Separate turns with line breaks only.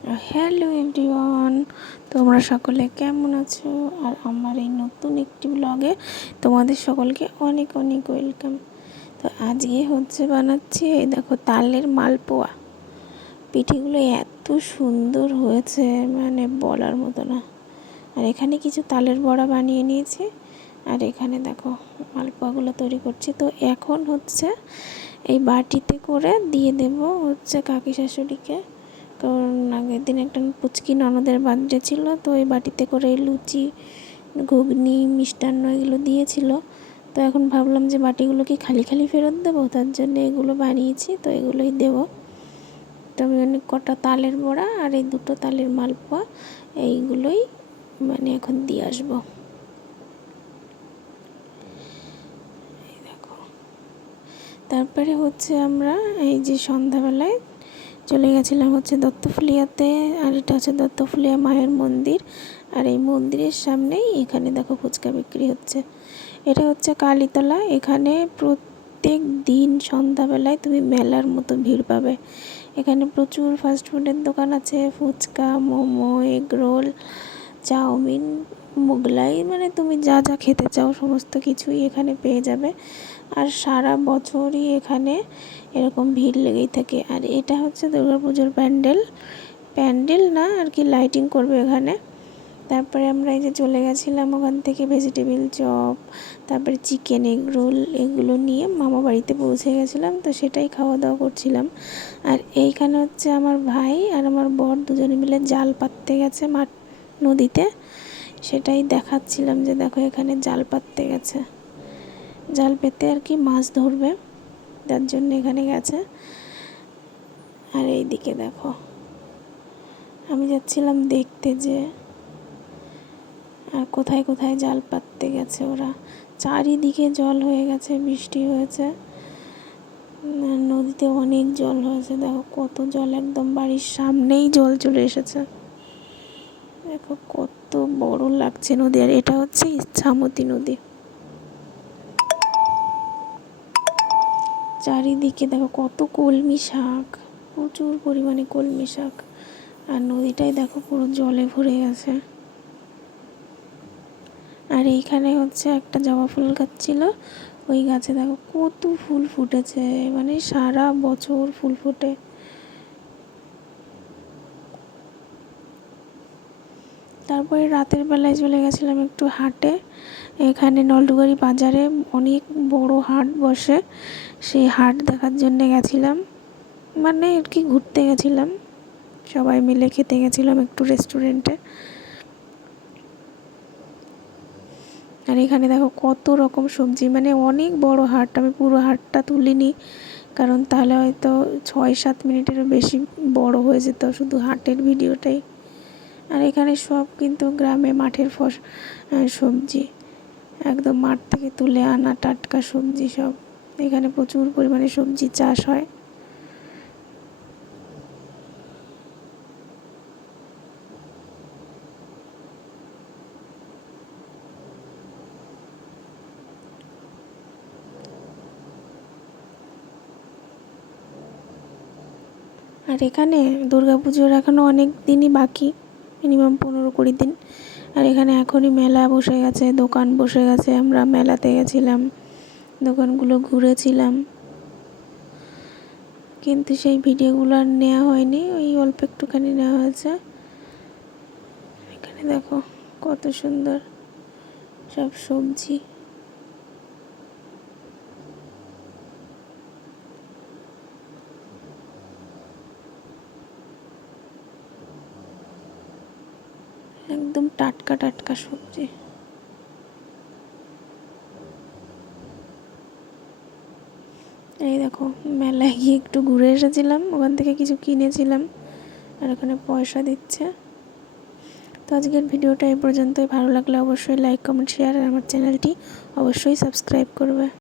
Hello everyone তোমরা সকলে কেমন আছো? আর আমার এই নতুন একটি ব্লগে তোমাদের সকলকে অনেক অনেক ওয়েলকাম তো আজকে হচ্ছে বানাচ্ছি এই দেখো তালের মালপোয়া। পিঠেগুলো এত সুন্দর হয়েছে মানে বলার মতো না। আর এখানে কিছু তালের বড়া বানিয়ে নিয়েছি। আর এখানে দেখো মালপোয়াগুলো তৈরি করছি। তো এখন হচ্ছে এই বাটিতে করে দিয়ে দেব হচ্ছে কাকি শাশুড়িকে। কারণ আগের দিন একটা পুচকি ননদের বার্থডে ছিল, তো এই বাটিতে করে লুচি, ঘুগনি, মিষ্টান্ন এগুলো দিয়েছিল। তো এখন ভাবলাম যে বাটিগুলো কি খালি খালি ফেরত দেবো, তার জন্য এগুলো বানিয়েছি, তো এগুলোই দেব। তো আমি অনেক কটা তালের বড়া আর এই দুটো তালের মালপোয়া, এইগুলোই মানে এখন দিয়ে আসব। তারপরে হচ্ছে আমরা এই যে সন্ধ্যাবেলায় চলে গেছিলাম হচ্ছে দত্তফুলিয়াতে, আর এটা হচ্ছে দত্তফুলিয়া মায়ের মন্দির। আর এই মন্দিরের সামনেই এখানে দেখো ফুচকা বিক্রি হচ্ছে। এটা হচ্ছে কালীতলা। এখানে প্রত্যেক দিন সন্ধ্যাবেলায় তুমি মেলার মতো ভিড় পাবে। এখানে প্রচুর ফাস্টফুডের দোকান আছে। Phuchka, momo, egg roll, chow mein, Mughlai মানে তুমি যা যা খেতে চাও সমস্ত কিছুই এখানে পেয়ে যাবে। আর সারা বছরই এখানে এরকম ভিড় লেগেই থাকে। আর এটা হচ্ছে পুজোর প্যান্ডেল। প্যান্ডেল না, আর কি লাইটিং করবে এখানে তারপরে আমরা এই যে চলে গেছিলাম ওখান থেকে ভেজিটেবিল চপ তারপরে চিকেন এগ রোল এগুলো নিয়ে মামা বাড়িতে পৌঁছে গেছিলাম, তো সেটাই খাওয়া দাওয়া করছিলাম। আর এইখানে হচ্ছে আমার ভাই আর আমার বর দুজনে মিলে জাল পাততে গেছে মাঠ নদীতে। সেটাই দেখাচ্ছিলাম যে দেখো এখানে জাল পাততে গেছে। জাল পেতে আর কি মাছ ধরবে, যার জন্য এখানে গেছে। আর এই দিকে দেখো, আমি যাচ্ছিলাম দেখতে যে আর কোথায় কোথায় জাল পাততে গেছে ওরা। চারিদিকে জল হয়ে গেছে, বৃষ্টি হয়েছে। নদীতে অনেক জল হয়েছে, দেখো কত জল, একদম বাড়ির সামনেই জল চলে এসেছে। দেখো কত বড় লাগছে নদী, আর এটা হচ্ছে ইচ্ছামতি নদী। চারিদিকে দেখো কত কলমি শাক, প্রচুর পরিমাণে কলমি শাক। আর নদীটাই দেখো পুরো জলে ভরে গেছে। আর এইখানে হচ্ছে একটা জবা ফুল গাছ ছিল, ওই গাছে দেখো কত ফুল ফুটেছে মানে সারা বছর ফুল ফোটে। তারপরে রাতের বেলায় চলে গেছিলাম একটু হাটে। এখানে নলডুগারি বাজারে অনেক বড় হাট বসে। সেই হাট দেখার জন্যে গেছিলাম। মানে আর কি ঘুরতে গেছিলাম। সবাই মিলে খেতে গেছিলাম একটু রেস্টুরেন্টে আর এখানে দেখো কত রকম সবজি। মানে অনেক বড় হাট। আমি পুরো হাটটা তুলিনি। কারণ তাহলে হয়তো ছয় সাত মিনিটেরও বেশি বড় হয়ে যেত। শুধু হাটের ভিডিওটাই। আর এখানে সব কিন্তু গ্রামে মাঠের ফস সবজি। একদম মাঠ থেকে তুলে আনা টাটকা সবজি সব। এখানে প্রচুর পরিমাণে সবজি চাষ হয়। আর এখানে দুর্গা পুজোর এখনও অনেক দিনই বাকি। মিনিমাম পনেরো কুড়ি দিন। আর এখানে এখনই মেলা বসে গেছে, দোকান বসে গেছে, আমরা মেলাতে গেছিলাম, দোকানগুলো ঘুরেছিলাম। কিন্তু সেই ভিডিওগুলো আর নেওয়া হয়নি, ওই অল্প একটুখানি নেওয়া হয়েছে। এখানে দেখো কত সুন্দর সব সবজি। একদম টাটকা টাটকা সবজি। এই দেখো, মেলায় গিয়ে একটু ঘুরে এসেছিলাম, ওখান থেকে কিছু কিনেছিলাম, আর ওখানে পয়সা দিচ্ছে। তো আজকের ভিডিওটা এই পর্যন্তই, ভালো লাগলে অবশ্যই লাইক কমেন্ট শেয়ার আর আমার চ্যানেলটি অবশ্যই সাবস্ক্রাইব করবে।